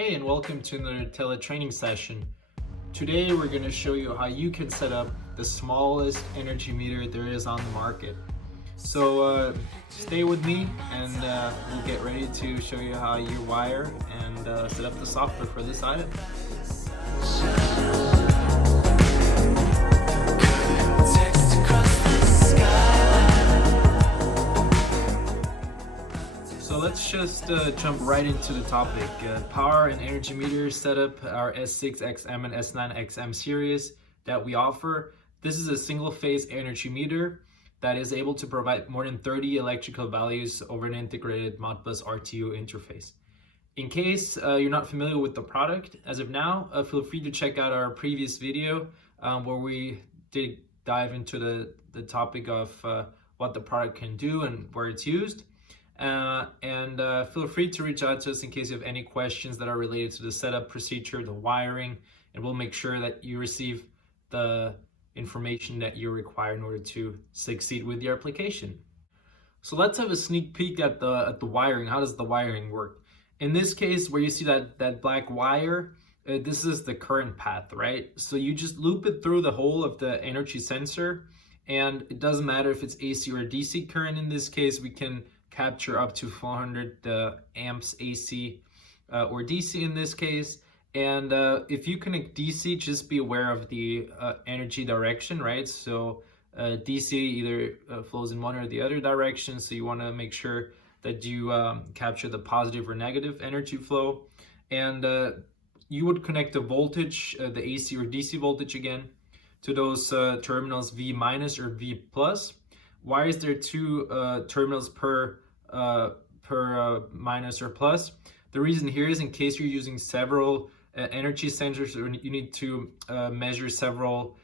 Hey, and welcome to another Tele training session. Today we're going to show you how you can set up the smallest energy meter there is on the market. So stay with me and we'll get ready to show you how you wire and set up the software for this item. So let's just jump right into the topic. Power and energy meter setup, our S6XM and S9XM series that we offer. This is a single phase energy meter that is able to provide more than 30 electrical values over an integrated Modbus RTU interface. In case you're not familiar with the product as of now, feel free to check out our previous video where we did dive into the topic of what the product can do and where it's used. Feel free to reach out to us in case you have any questions that are related to the setup procedure, the wiring, and we'll make sure that you receive the information that you require in order to succeed with your application. So let's have a sneak peek at the wiring. How does the wiring work? In this case, where you see that black wire, this is the current path, right? So you just loop it through the whole of the energy sensor, and it doesn't matter if it's AC or DC current. In this case, we can capture up to 400 amps AC or DC in this case. And if you connect DC, just be aware of the energy direction, right? So DC either flows in one or the other direction. So you want to make sure that you capture the positive or negative energy flow. And you would connect the voltage, the AC or DC voltage again, to those terminals V minus or V plus. Why is there two terminals per minus or plus? The reason here is in case you're using several energy sensors, or you need to measure several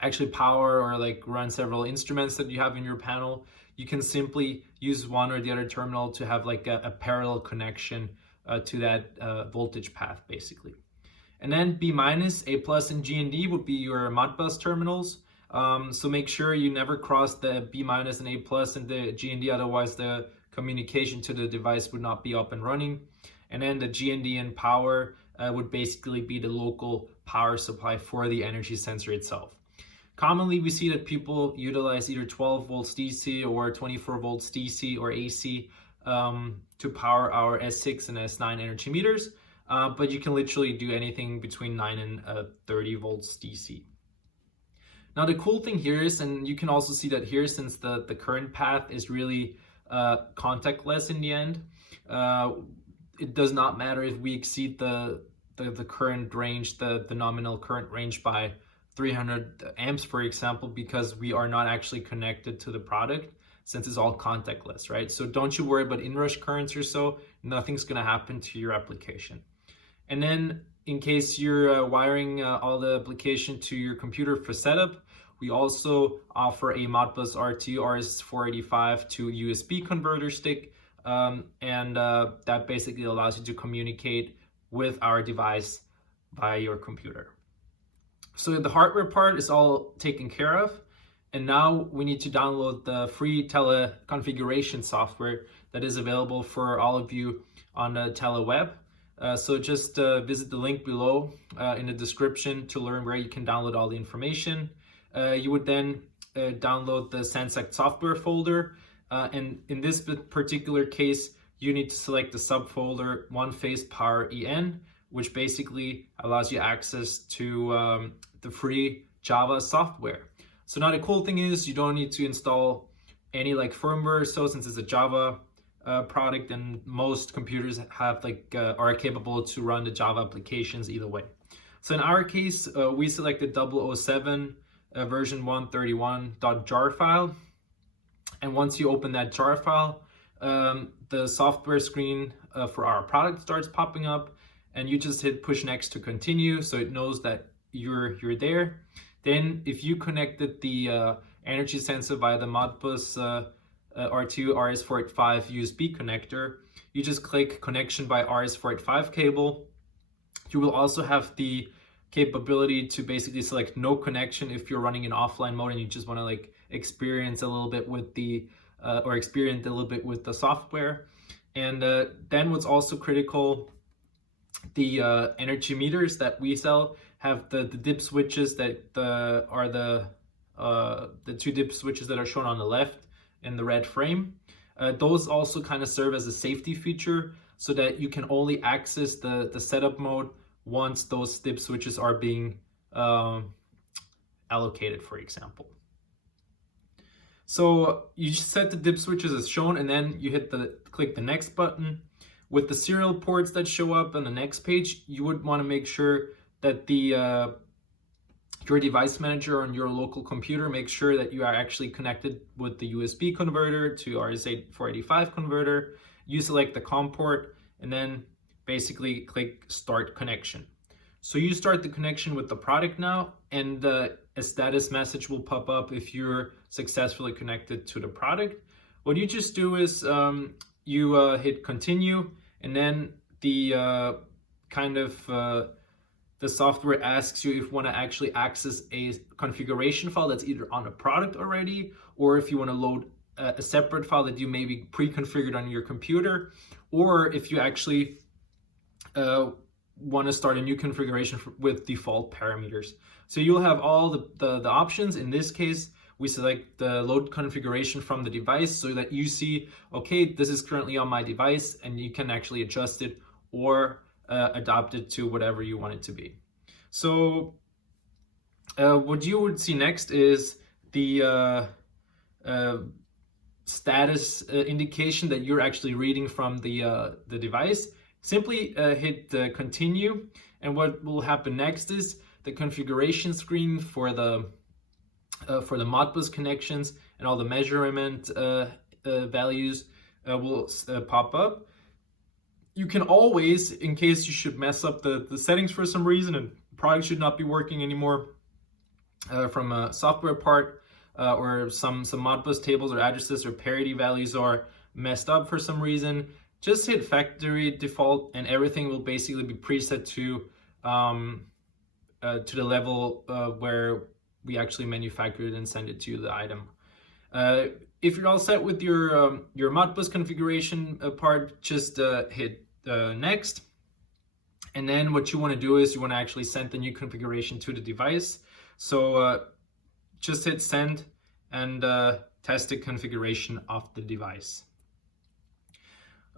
actually power or like run several instruments that you have in your panel, you can simply use one or the other terminal to have like a parallel connection to that voltage path basically. And then B minus, A plus, and G and D would be your Modbus terminals. So make sure you never cross the B minus and A plus and the G and D, otherwise the communication to the device would not be up and running. And then the G and D and power would basically be the local power supply for the energy sensor itself. Commonly, we see that people utilize either 12 volts DC or 24 volts DC or AC to power our S6 and S9 energy meters, but you can literally do anything between 9 and 30 volts DC. Now the cool thing here is, and you can also see that here, since the current path is really contactless in the end, it does not matter if we exceed the current range, the nominal current range by 300 amps, for example, because we are not actually connected to the product since it's all contactless, right? So don't you worry about inrush currents or so, nothing's gonna happen to your application. And then in case you're wiring all the application to your computer for setup, we also offer a Modbus RTU RS485 to USB converter stick, and that basically allows you to communicate with our device via your computer. So the hardware part is all taken care of, and now we need to download the free Tele configuration software that is available for all of you on the Tele web. So just visit the link below in the description to learn where you can download all the information. You would then download the Sensact software folder, and in this particular case, you need to select the subfolder One Phase Power EN, which basically allows you access to the free Java software. So now the cool thing is you don't need to install any like firmware or so, since it's a Java product, and most computers have are capable to run the Java applications either way. So in our case, we selected 007 version 131.jar file, and once you open that jar file, the software screen for our product starts popping up, and you just hit push next to continue, so it knows that you're there. Then if you connected the energy sensor via the Modbus RTU RS485 USB connector, you just click connection by RS485 cable. You will also have the capability to basically select no connection if you're running in offline mode and you just want to experience a little bit with the software. And then what's also critical, the energy meters that we sell have the dip switches that are the two dip switches that are shown on the left in the red frame. Those also kind of serve as a safety feature so that you can only access the setup mode once those dip switches are being allocated, for example. So you just set the dip switches as shown, and then you click the next button. With the serial ports that show up on the next page, you would want to make sure that your device manager on your local computer makes sure that you are actually connected with the USB converter to RS485 converter. You select the COM port and then basically click Start Connection. So you start the connection with the product now, and a status message will pop up if you're successfully connected to the product. What you just do is you hit Continue, and then the the software asks you if you want to actually access a configuration file that's either on the product already, or if you want to load a separate file that you maybe pre-configured on your computer, or if you actually want to start a new configuration with default parameters. So you'll have all the options. In this case, we select the load configuration from the device so that you see, okay, this is currently on my device, and you can actually adjust it or adapt it to whatever you want it to be. So what you would see next is the status indication that you're actually reading from the device. Simply hit Continue, and what will happen next is the configuration screen for the Modbus connections and all the measurement values will pop up. You can always, in case you should mess up the settings for some reason and the product should not be working anymore from a software part, or some Modbus tables or addresses or parity values are messed up for some reason, just hit factory default and everything will basically be preset to the level where we actually manufacture it and send it to the item. If you're all set with your Modbus configuration part, just hit next. And then what you want to do is you want to actually send the new configuration to the device. So just hit send and test the configuration of the device.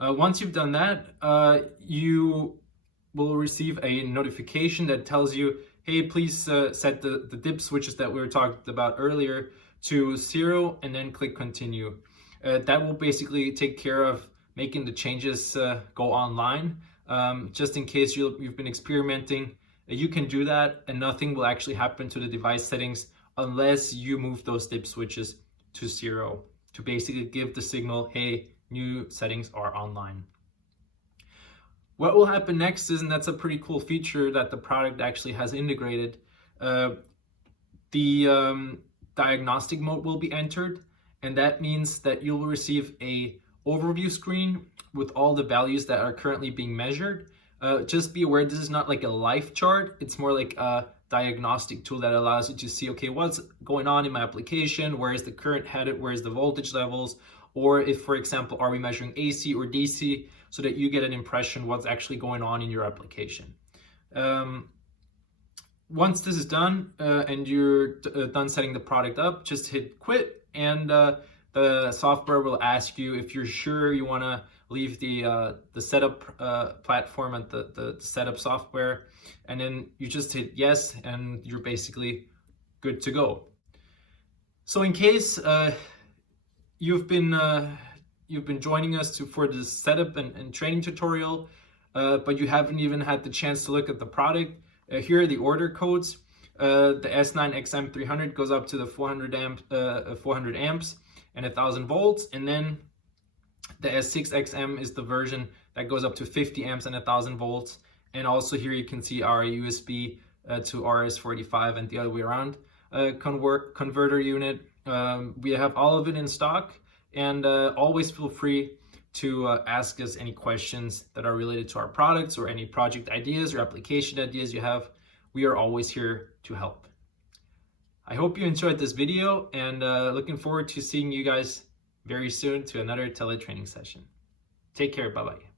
Once you've done that, you will receive a notification that tells you, hey, please set the dip switches that we were talking about earlier to 0 and then click Continue. That will basically take care of making the changes go online. Just in case you've been experimenting, you can do that and nothing will actually happen to the device settings unless you move those dip switches to 0 to basically give the signal, hey, new settings are online. What will happen next is, and that's a pretty cool feature that the product actually has integrated, the diagnostic mode will be entered, and that means that you will receive a overview screen with all the values that are currently being measured. Just be aware, this is not like a live chart, it's more like a diagnostic tool that allows you to see, okay, what's going on in my application, where is the current headed, where is the voltage levels, or if, for example, are we measuring AC or DC, so that you get an impression what's actually going on in your application. Once this is done and you're done setting the product up, just hit quit, and the software will ask you if you're sure you want to leave the setup platform and the setup software, and then you just hit yes, and you're basically good to go. So in case you've been joining us for this setup and training tutorial, but you haven't even had the chance to look at the product, here are the order codes. The S9XM300 goes up to the 400 amps and 1000 volts, and then the S6XM is the version that goes up to 50 amps and 1000 volts. And also here you can see our USB to RS485 and the other way around converter unit. We have all of it in stock, and always feel free to ask us any questions that are related to our products or any project ideas or application ideas you have. We are always here to help. I hope you enjoyed this video, and looking forward to seeing you guys very soon to another teletraining session. Take care. Bye-bye.